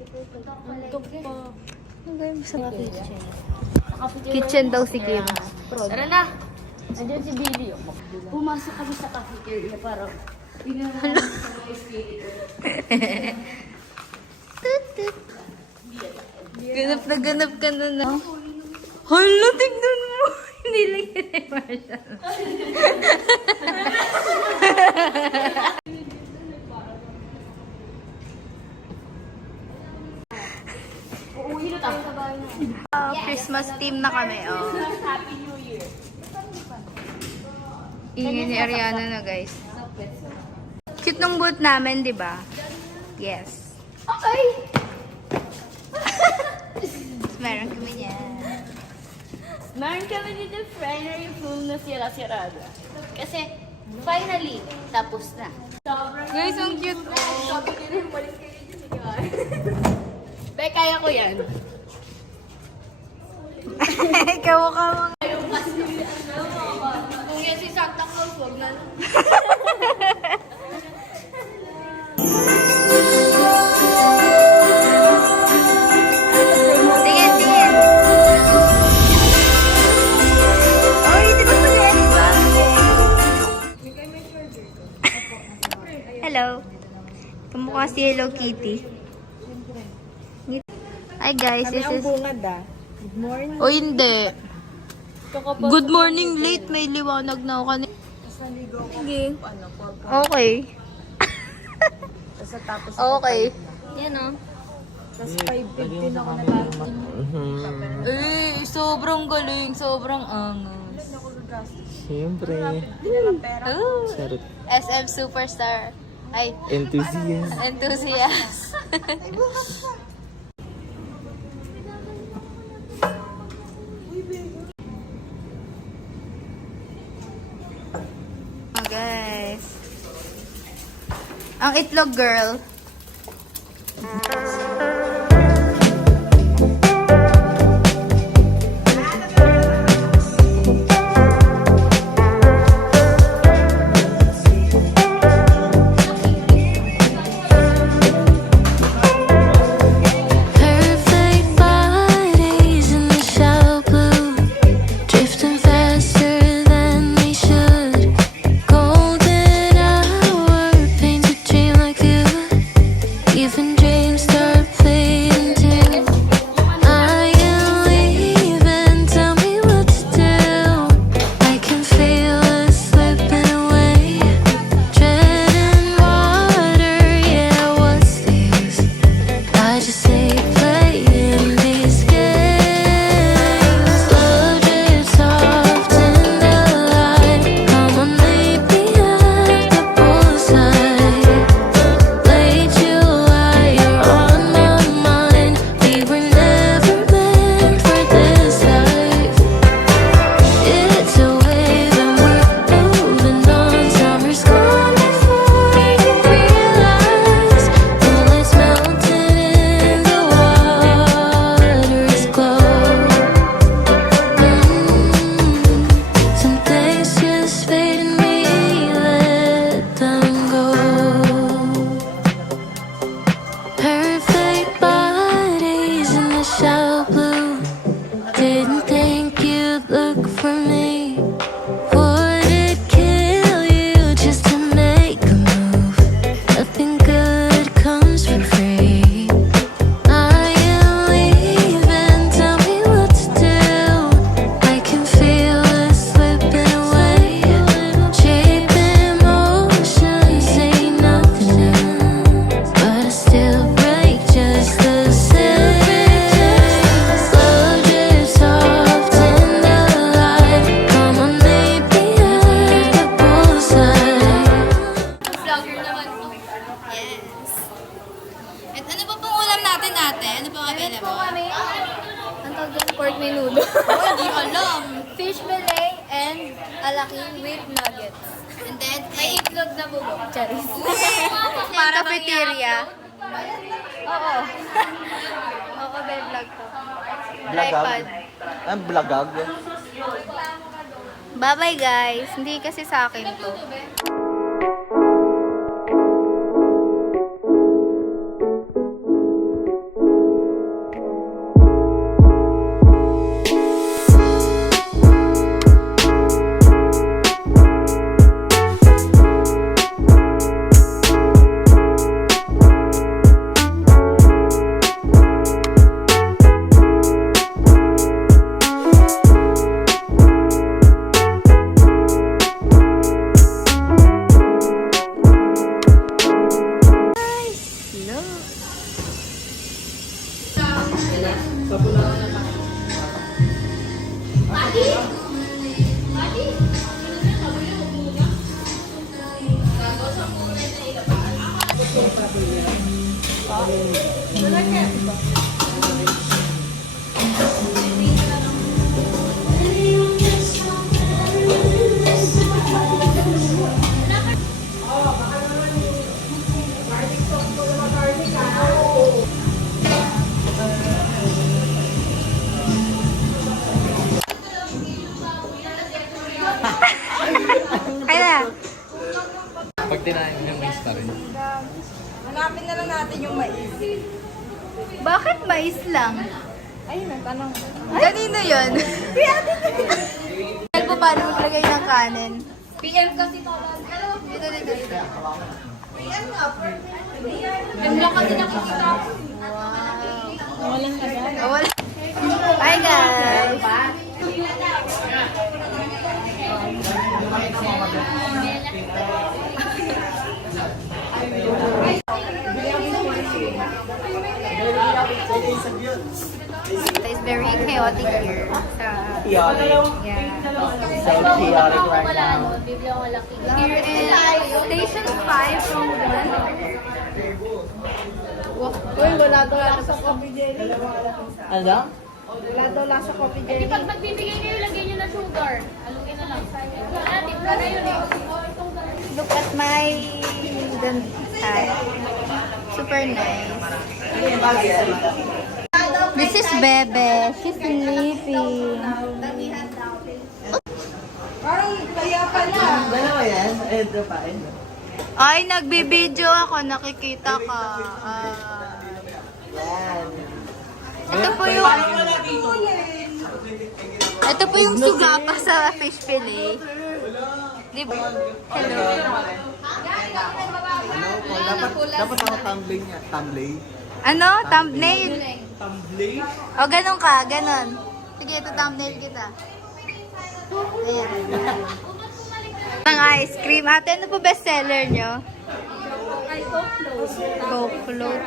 Ang gawin mo sa kitchen? Kitchen daw si Kim. Tara na! Andiyan si Billy. Pumasok kami sa cafeteria para tingnan mo sa mga espiritu. Ganap ka na na. Hala, tignan mo. Hindi lang yun eh, Marshall. Uuwi na tayo sa bahay na. Christmas team na kami, oh. Happy New Year. Ingin ni Ariana na, guys. Cute ng boot namin, di ba? Yes. Okay! Meron kami yan. Meron kami dito primary room na sira-sirada. Kasi, finally, tapos na. Guys, ang cute. Sabi ko rin, malis kayo dito. Be, kaya ko yan. Ikaw ka mo. Kung yan si Santa Claus, huwag na. Tingin, tingin. Oy, di ba mag-edit ba? Hello. Kamukha si Hello Kitty. Hi guys, this is... bungad ah. Good morning. O hindi. Good morning late, may liwanag na ako kanina. Sige. Okay. Tapos Okay. yan o. Tapos 5:15 ako natalo. Eh, sobrang galing, sobrang angas. Siyempre. Oh. Charot. SM Superstar. Ay, Enthusiast. enthusiast. Oh, guys. Ang itlog girl. Perfect bodies in the shallow blue, drifting faster than we should. Golden hour paints a dream like you. Even dreams start fading too. I am leaving, tell me what to do. I can feel us slipping away. Treading water, yeah, what's the use? I just hate playing these games. Love drifts soft in the light. Come on, meet me at the poolside. Late July, you're on my mind. We were never meant for this life. It's a wave and we're moving on. Summer's gone before you realize. Bullets melting in the water is cold. Some things just fade and we let them go. Perfect bodies in the shallow blue. Didn't think you'd look for me. Would it kill you just to make a move? Nothing good comes for free. I am leaving, tell me what to do. I can feel us slipping away. Shape emotions ain't nothing new, but I still break just the same. Love drifts soft in the light. Come on, meet me at the poolside. Vlogger naman po. Yes. At ano pa pong ulam natin, ate? Ano pong available? Ang tawag doon, pork menudo. Oh, hindi alam. Fish fillet and alaking with nuggets. And then, May itlog na bubog. Charis. para cafeteria. Oo. Oo, may vlog to. Tripod. Ang blagag. Bye-bye, guys. Hindi kasi sa akin to. Kaya, Pag tinahin yung mais pa rin. Hanapin na lang natin yung mais. bakit mais lang? Ayun, nagtanong. Kanino yun? Alam po paano maglagay ng kanin? PM kasi talaga. Dito, dito, dito. PM lang kasi nakikita ko. Walang tagal. Oh, wala. Hi guys! It's very chaotic here. Chaotic. Yeah. So chaotic right Wala now. ano, bibili ako malaki. Here is Station 5 from 1. Uy, wala daw lasa coffee jelly. Ano? Wala daw lasa coffee Hindi jelly. pag magbibigay kayo, lagyan nyo na sugar. Haluin na lang. Ate, na yun eh. Look at my hat. Super nice. This is Bebe. She's sleeping. Parang kaya pala. Dalawa yan? Ito pa. Ay, nagbibideo ako. Nakikita ka. Yan. Ito po yung... Ito po yung sugapa sa fish fillet. Di ba? Hello. Dapat ako tumbling niya. Tumbling? Ano? Thumbnail? Tumbling? O, ganun ka. Ganun. Sige, ito thumbnail kita. Ayan. Ang ice cream. Ate, ano po bestseller nyo? Ay, Coke float.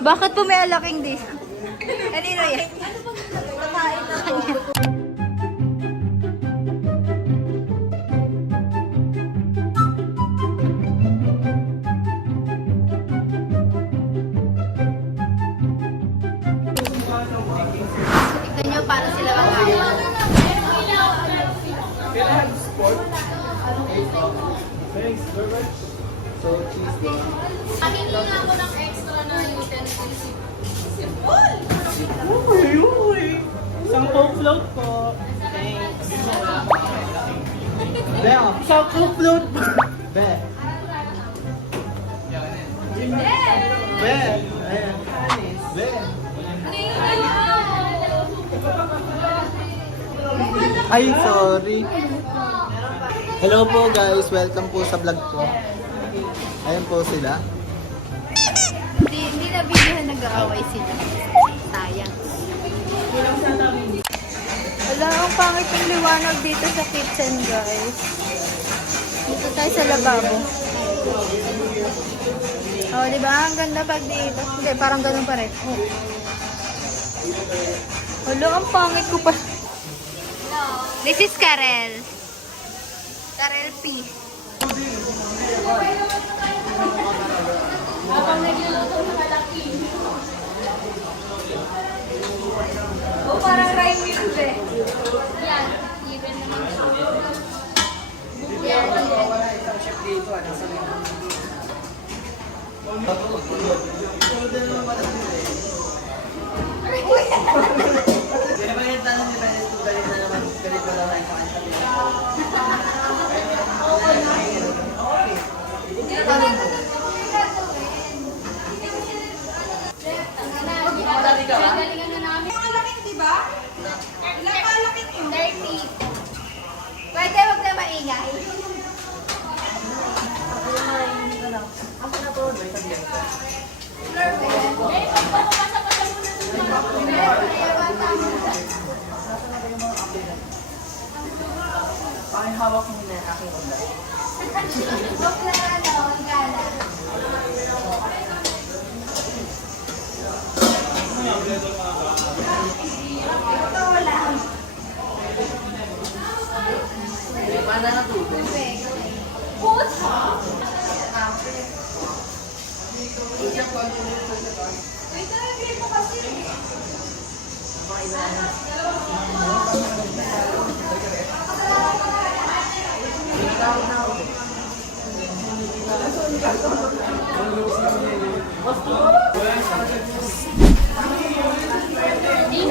Bakit po may alaking din? Kanino yan? Tignan nyo paano sila magawa. So cheesy. Pahingi nga ako ng extra na utensils. Isang Coke float po. Thanks. Be, isang Coke float po. Be. Be. Ayan. Be. Ay, sorry. Hello po guys, welcome po sa vlog ko. Ayan po sila. Hindi na videohan nag-aaway sila. Sayang. Wala, ang pangit yung liwanag dito sa kitchen, guys. Dito tayo sa lababo. Oh, di ba? Ang ganda pag dito. Hindi, parang ganun pa rin. Oh. Wala, ang pangit ko pa. This is Karel. Karel P. Habang nagluluto ng malaki. O parang rhyme yun eh. Yan, even naman siya. Yan, yan. Galingan na namin. Ang laki, di ba? Ilan pa ang laki yun? 30. Pwede wag na maingay. Pakihawak muna yung aking ulan. Wag na ano, ang gala. Thank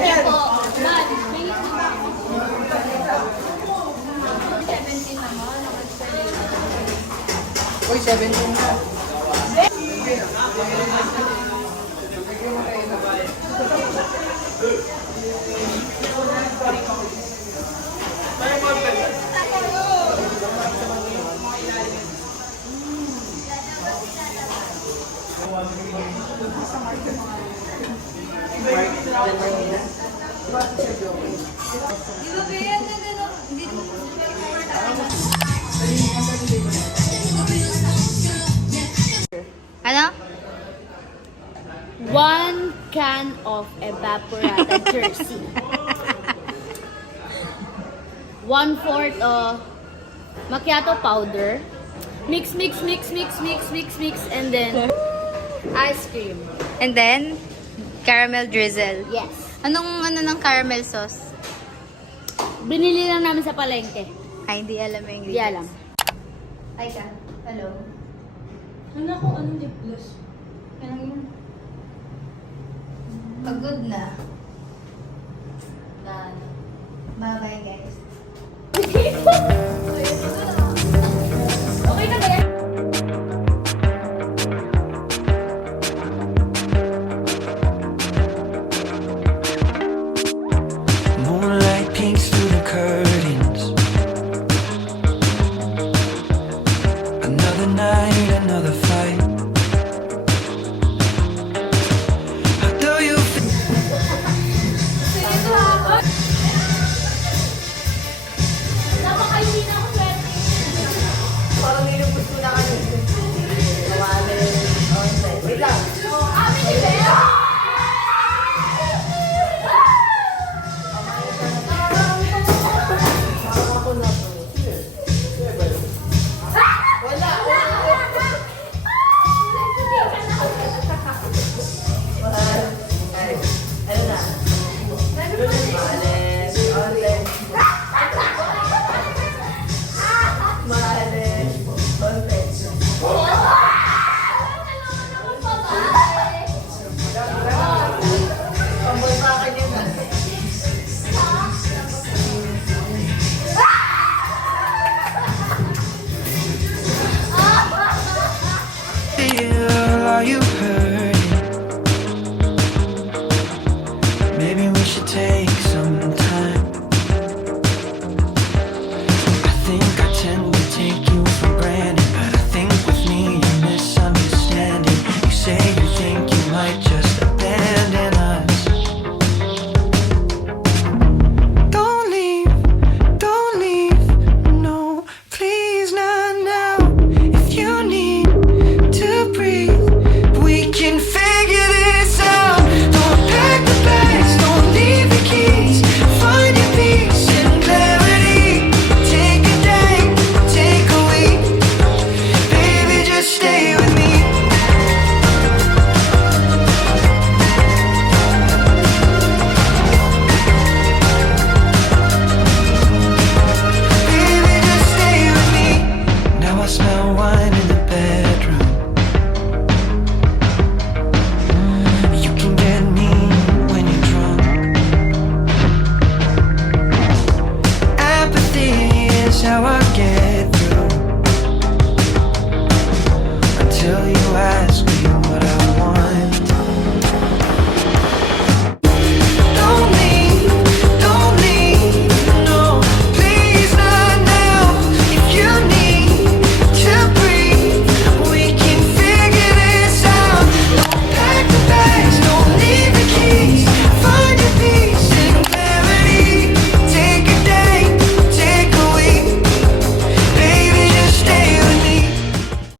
you po. Man, may 17 naman. Uy, 17 na. Ano? 1 can of evaporated jersey. 1/4 of macchiato powder. Mix, and then ice cream. And then, caramel drizzle. Yes. Anong ano ng caramel sauce? Binili lang namin sa palengke. Ay, hindi alam yung Hindi ingredients. alam. Ay ka. Hello. Ano ko, anong lip gloss? Anong yun? Pagod na. Na, Bye-bye guys.